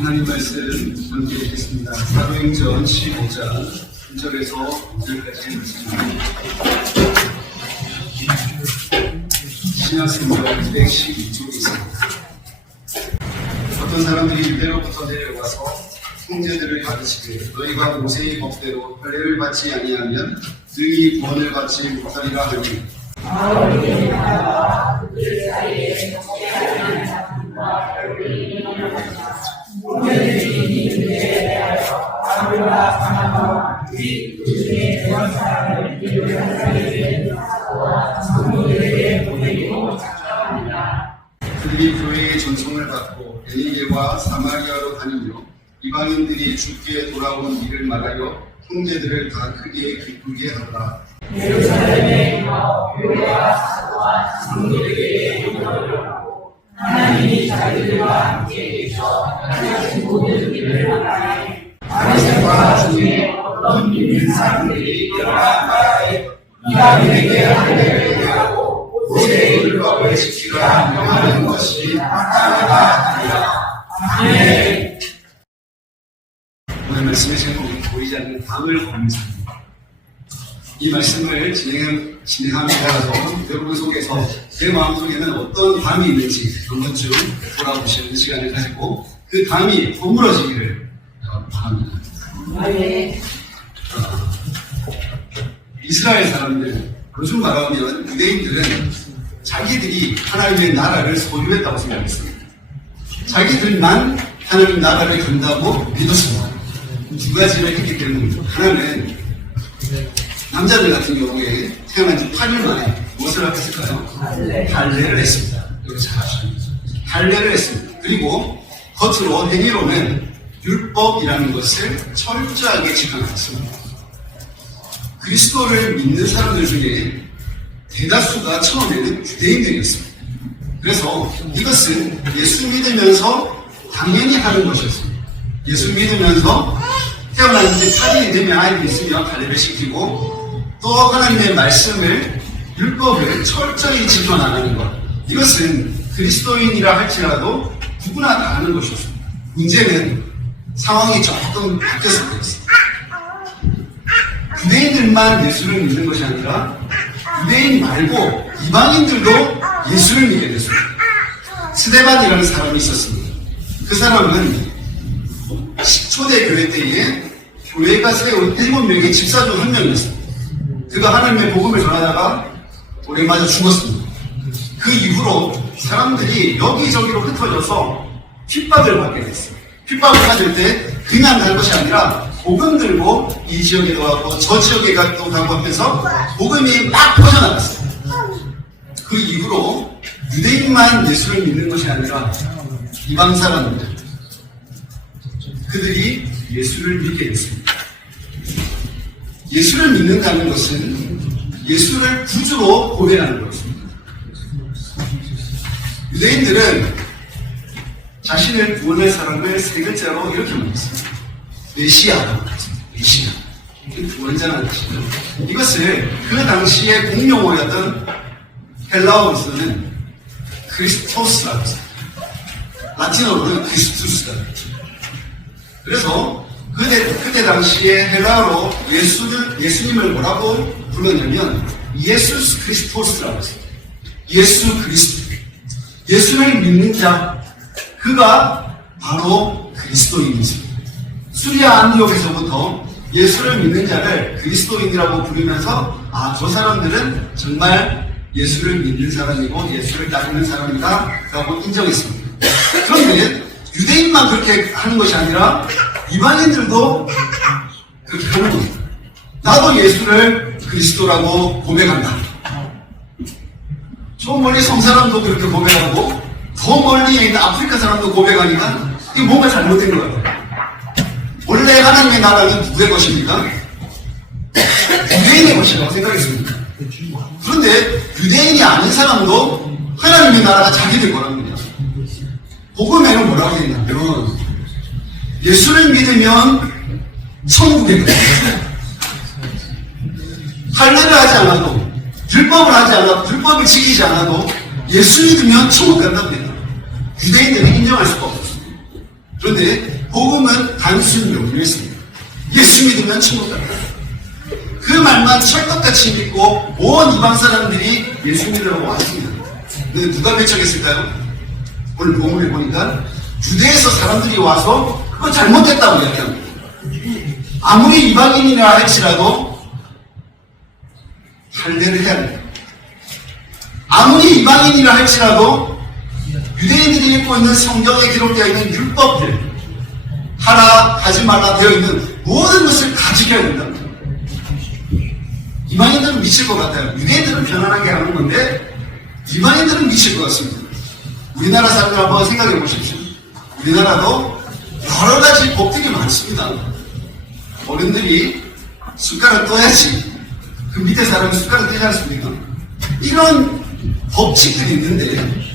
하나님 말씀 함께 읽겠습니다. 사도행전 15장 1절에서 5절까지 말씀입니다. 신약성경 212쪽에 있습니다. 어떤 사람들이 유대로부터 내려와서 형제들을 가르치되 너희가 모세의 법대로 할례를 받지 아니하면 너희 구원을 받지 못하리라 하니 그들이 교회의 전송을 받고 베니게와 사마리아로 다니며 이방인들이 주께 돌아온 일을 말하여 형제들을 다 크게 기쁘게 하더라. 예루살렘에 있어 교회와 사도와 성도들에게 용서를 받고 하나님이 자기들과 함께 계셔 하나님 모든 일을 말하니 바리새파 중에 어떤 믿는 사람들이 일어나 말하되 이방인에게 할례를 하고 모세의 율법을 지키라 명하는 것이 마땅하다 하니라. 아멘. 오늘 말씀의 제목은 보이지 않는 담을 검사합니다. 이 말씀을 진행하면서 여러분 속에서 제 마음속에는 어떤 담이 있는지 한 번쯤 돌아보시는 시간을 가지고 그 담이 허물어지기를 바랍니다. 이스라엘 사람들, 요즘 말하면 유대인들은 자기들이 하나님의 나라를 소유했다고 생각했습니다. 자기들만 하나님 나라를 간다고 믿었습니다. 두 가지를 했기 때문에 하나는 남자들 같은 경우에 태어난 지 8일 만에 무엇을 했을까요? 할례를 했습니다. 이거 잘 아십니다. 할례를 했습니다. 그리고 겉으로 행위로는 율법이라는 것을 철저하게 지켜났습니다. 그리스도를 믿는 사람들 중에 대다수가 처음에는 유대인들이었습니다. 그래서 이것은 예수 믿으면서 당연히 하는 것이었습니다. 예수 믿으면서 태어났는데 8일이 되면 아이들이 있으면 할례를 시키고 또 하나님의 말씀을 율법을 철저히 지켜 나가는 것, 이것은 그리스도인이라 할지라도 누구나 다 하는 것이었습니다. 문제는 상황이 조금 바뀌었을 때였습니다. 유대인들만 예수를 믿는 것이 아니라 유대인 말고 이방인들도 예수를 믿게 됐습니다. 스데반이라는 사람이 있었습니다. 그 사람은 초대 교회 때에 교회가 세운 7명의 집사 중 한 명이었습니다. 그가 하나님의 복음을 전하다가 오래 맞아 죽었습니다. 그 이후로 사람들이 여기저기로 흩어져서 핍박을 받게 됐습니다. 핍박을 받을 때 그냥 갈 것이 아니라 복음 들고 이 지역에도 가고 저 지역에 가도 가고 하면서 복음이 막 퍼져나갔어요. 그 이후로 유대인만 예수를 믿는 것이 아니라 이방 사람들, 그들이 예수를 믿게 됐습니다. 예수를 믿는다는 것은 예수를 구주로 고백하는 것입니다. 유대인들은 자신을 구원할 사람을 세 글자로 이렇게 말했습니다. 메시아라고 했습니다. 메시아. 구원자라는 뜻이죠. 이것을 그 당시의 공용어였던 헬라어로서는 크리스토스라고 했습니다. 라틴어로는 크리스투스라고 했죠. 그래서 그때 당시에 헬라어로 예수님을 뭐라고 불렀냐면 예수스 크리스토스라고 했습니다. 예수 그리스도. 예수를 믿는 자, 그가 바로 그리스도인이죠. 수리아 안디옥에서부터 예수를 믿는 자를 그리스도인이라고 부르면서 저 사람들은 정말 예수를 믿는 사람이고 예수를 따르는 사람이다 라고 인정했습니다. 그런데 유대인만 그렇게 하는 것이 아니라 이방인들도 그렇게 하는 겁니다. 나도 예수를 그리스도라고 고백한다. 저 멀리 성 사람도 그렇게 고백하고 더 멀리 있는 아프리카 사람도 고백하니까 이게 뭔가 잘못된 것 같아요. 원래 하나님의 나라는 누구의 것입니까? 유대인의 것이라고 생각했습니다. 그런데 유대인이 아닌 사람도 하나님의 나라가 자기들 거랍니다. 복음에는 뭐라고 했냐면 예수를 믿으면 천국에 가요. 할례를 하지 않아도 율법을 하지 않아도 율법을 지키지 않아도 예수 믿으면 천국 간답니다. 유대인들은 인정할 수가 없었습니다. 그런데 복음은 단순 명료했습니다. 예수 믿으면 천국 간다. 그 말만 철떡같이 믿고 온 이방 사람들이 예수 믿으라고 왔습니다. 근데 누가 배척했을까요? 오늘 본문을 보니까 유대에서 사람들이 와서 그거 잘못됐다고 이야기합니다. 아무리 이방인이라 할지라도 할례를 해야 합니다. 아무리 이방인이라 할지라도 유대인들이 읽고 있는 성경에 기록되어 있는 율법들, 하라 하지 말라 되어 있는 모든 것을 다 지켜야 된다. 이방인들은 미칠 것 같아요. 유대인들은 편안하게 하는 건데 이방인들은 미칠 것 같습니다. 우리나라 사람들 한번 생각해 보십시오. 우리나라도 여러 가지 법들이 많습니다. 어른들이 숟가락 떠야지 그 밑에 사람이 숟가락 떼지 않습니까? 이런 법칙들이 있는데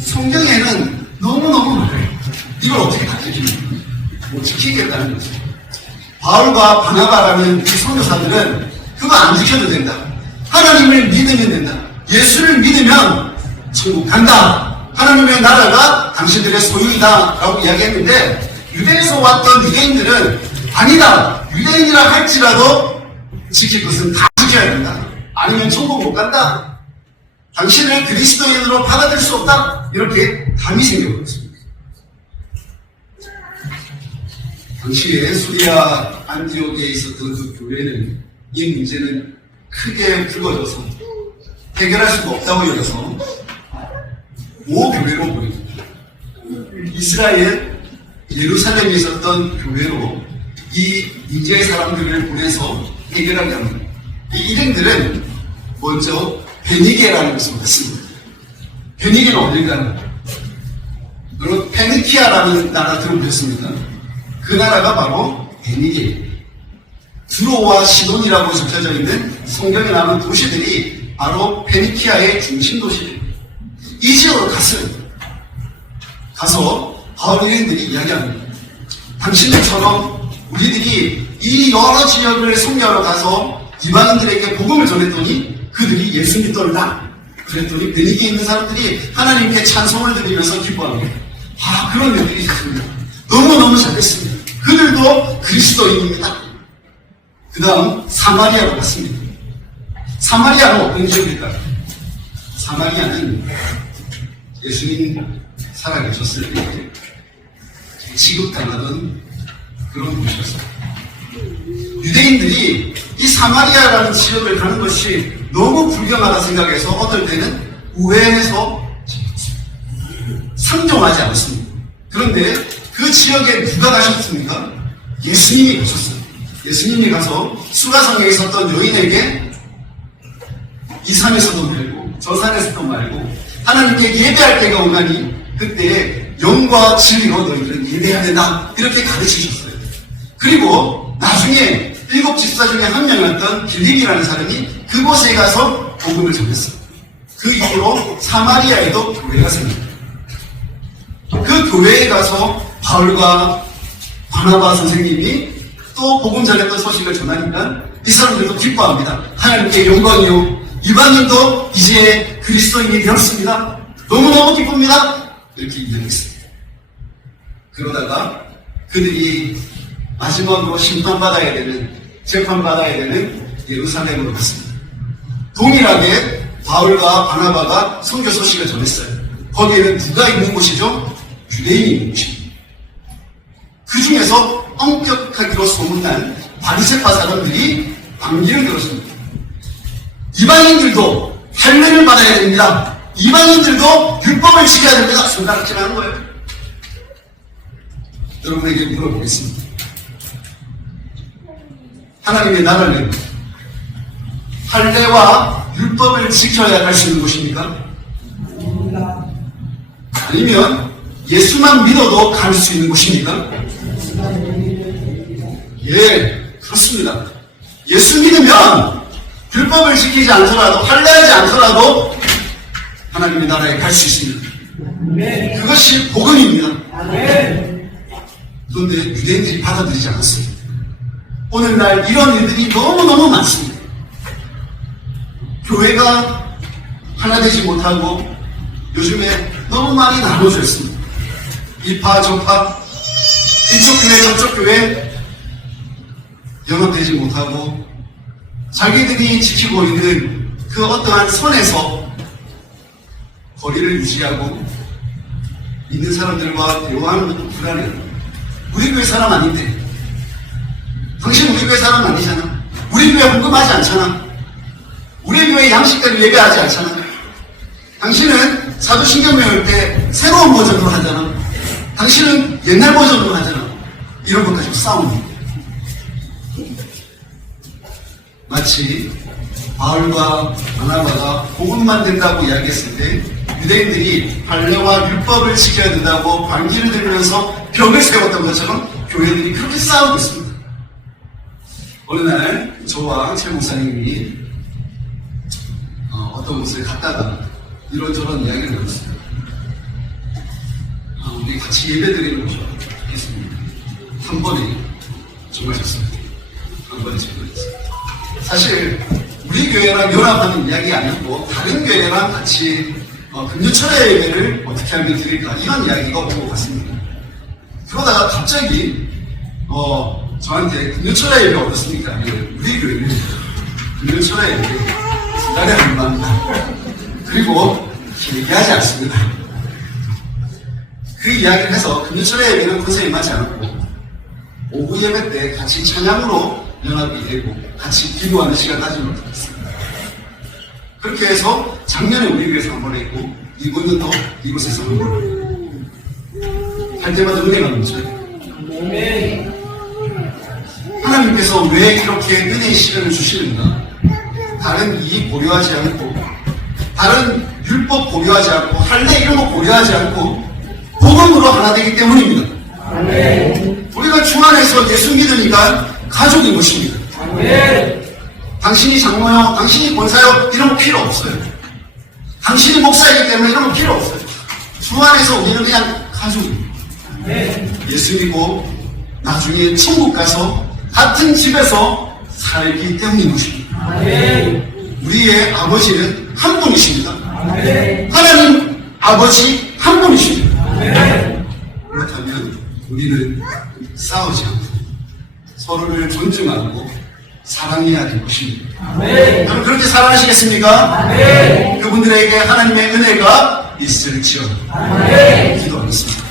성경에는 너무너무 많아요. 이걸 어떻게 다 지킵니까? 못 지키겠다는 거죠. 바울과 바나바라는 이 선교사들은 그거 안 지켜도 된다. 하나님을 믿으면 된다. 예수를 믿으면 천국 간다. 하나님의 나라가 당신들의 소유이다 라고 이야기했는데 유대에서 왔던 유대인들은 아니다. 유대인이라 할지라도 지킬 것은 다 지켜야 된다. 아니면 천국 못 간다. 당신을 그리스도인으로 받아들일 수 없다. 이렇게 감이 생겨버렸습니다. 당시에 수리아 안디옥에 있었던 그 교회는 이 문제는 크게 불거져서 해결할 수가 없다고 여겨서 5교회로 보입니다. 이스라엘 예루살렘에 있었던 교회로 이 인재의 사람들을 보내서 해결하게 합니다. 이 일행들은 먼저 베니게라는 곳을 갔습니다. 베니게는 어딜까요? 여러분 페니키아라는 나라 들어보셨습니까? 그 나라가 바로 베니게입니다. 두로와 시돈이라고 적혀져 있는 성경에 나오는 도시들이 바로 페니키아의 중심 도시입니다. 이 지역으로 갔어요. 가서 바울 일행들이 이야기합니다. 당신들처럼 우리들이 이 여러 지역을 섬겨러 가서 이방인들에게 복음을 전했더니 그들이 예수 믿더라. 그랬더니 베니게에 있는 사람들이 하나님께 찬송을 드리면서 기뻐합니다. 아, 그런 일들이 있습니다. 너무너무 잘했습니다. 그들도 그리스도인입니다. 그 다음 사마리아로 갔습니다. 사마리아는 어떤 지역일까요? 사마리아는 예수님 살아계셨을 때 지급당하던 그런 곳이었어요. 유대인들이 이 사마리아라는 지역을 가는 것이 너무 불경하다 생각해서 어떨 때는 우회해서 상종하지 않았습니다. 그런데 그 지역에 누가 가셨습니까? 예수님이 가셨어요. 예수님이 가서 수가성에 있었던 여인에게 이 산에서도 말고 저 산에서도 말고 하나님께 예배할 때가 오나니 그때 영과 진리로 너희들은 예배해야 된다. 이렇게 가르치셨어요. 그리고 나중에 7 집사 중에 한 명이었던 빌립이라는 사람이 그곳에 가서 복음을 전했어요. 그 이후로 사마리아에도 교회가 생깁니다. 그 교회에 가서 바울과 바나바 선생님이 또 복음 전했던 소식을 전하니까 이 사람들도 기뻐합니다. 하나님께 영광이요. 이방인도 이제 그리스도인이 되었습니다. 너무너무 기쁩니다. 이렇게 이야기했습니다. 그러다가 그들이 마지막으로 심판받아야 되는, 재판받아야 되는 예루살렘으로 갔습니다. 동일하게 바울과 바나바가 선교 소식을 전했어요. 거기에는 누가 있는 곳이죠? 유대인이 있는 곳입니다. 그 중에서 엄격하기로 소문난 바리새파 사람들이 반기를 들었습니다. 이방인들도 할례를 받아야 됩니다. 이방인들도 율법을 지켜야 됩니다. 손가락질하는 거예요. 여러분에게 물어보겠습니다. 하나님의 나라는 할례와 율법을 지켜야 갈 수 있는 곳입니까? 아니면 예수만 믿어도 갈 수 있는 곳입니까? 예, 그렇습니다. 예수 믿으면 율법을 지키지 않더라도, 할례하지 않더라도 하나님의 나라에 갈 수 있습니다. 그것이 복음입니다. 그런데 유대인들이 받아들이지 않았습니다. 오늘날 이런 일들이 너무너무 많습니다. 교회가 하나 되지 못하고 요즘에 너무 많이 나눠져 있습니다. 이파 저파 이쪽 교회 저쪽 교회 연합되지 못하고 자기들이 지키고 있는 그 어떠한 선에서 거리를 유지하고 있는 사람들과 대화하는 것도 불안해요. 우리 교회 사람 아닌데, 당신 우리 교회 사람 아니잖아. 우리 교회 궁금하지 않잖아. 우리 교회 양식대로 예배하지 않잖아. 당신은 사도신경 배울 때 새로운 버전으로 하잖아. 당신은 옛날 버전으로 하잖아. 이런 것 가지고 싸우는. 마치 바울과 바나바가 복음만 된다고 이야기했을 때 유대인들이 할례와 율법을 지켜야 된다고 반기를 들면서 벽을 세웠던 것처럼 교회들이 그렇게 싸우고 있습니다. 어느 날 저와 최 목사님이 어떤 곳을 갔다가 이런저런 이야기를 나눴어요. 우리 같이 예배드리는 거죠. 했습니다. 한 번에 정말 좋습니다. 한 번에 정말 좋습니다. 사실 우리 교회랑 연합하는 이야기 아니었고 다른 교회랑 같이 금요철야 예배를 어떻게 하면 드릴까 이런 이야기가 오고 갔습니다. 그러다가 갑자기 저한테 금요철야 예배 어떻습니까? 우리 교회는 금요철야 예배 두 달에 한 번 합니다. 그리고 얘기하지 않습니다. 그 이야기를 해서 금요철야 예배는 컨셉이 맞지 않았고 오후 예배 때 같이 찬양으로 연합이 되고 같이 기도하는 시간 가지면 어떻겠습니까? 그렇게 해서 작년에 우리 교회에서 한 번 했고 이번은 또 이곳에서 한 번. 할 때마다 은혜가 넘쳐요. 하나님께서 왜 이렇게 은혜의 시간을 주시는가? 다른 이익 고려하지 않고 다른 율법 고려하지 않고 할례 이런 거 고려하지 않고 복음으로 하나 되기 때문입니다. 우리가 주 안에서 예수 믿으니까 가족인 것입니다. 당신이 장로요, 당신이 권사요 이런 거 필요 없어요. 당신이 목사이기 때문에 이런 거 필요 없어요. 주 안에서 우리는 그냥 가족입니다. 예수 믿고 나중에 천국 가서 같은 집에서 살기 때문인 것입니다. 우리의 아버지는 한 분이십니다. 하나님 아버지 한 분이십니다. 그렇다면 우리는 싸우지 않고 서로를 존중하고 사랑해야 될 것입니다. 여러분 그렇게 사랑하시겠습니까? 그분들에게 하나님의 은혜가 있을지어다. 기도하겠습니다.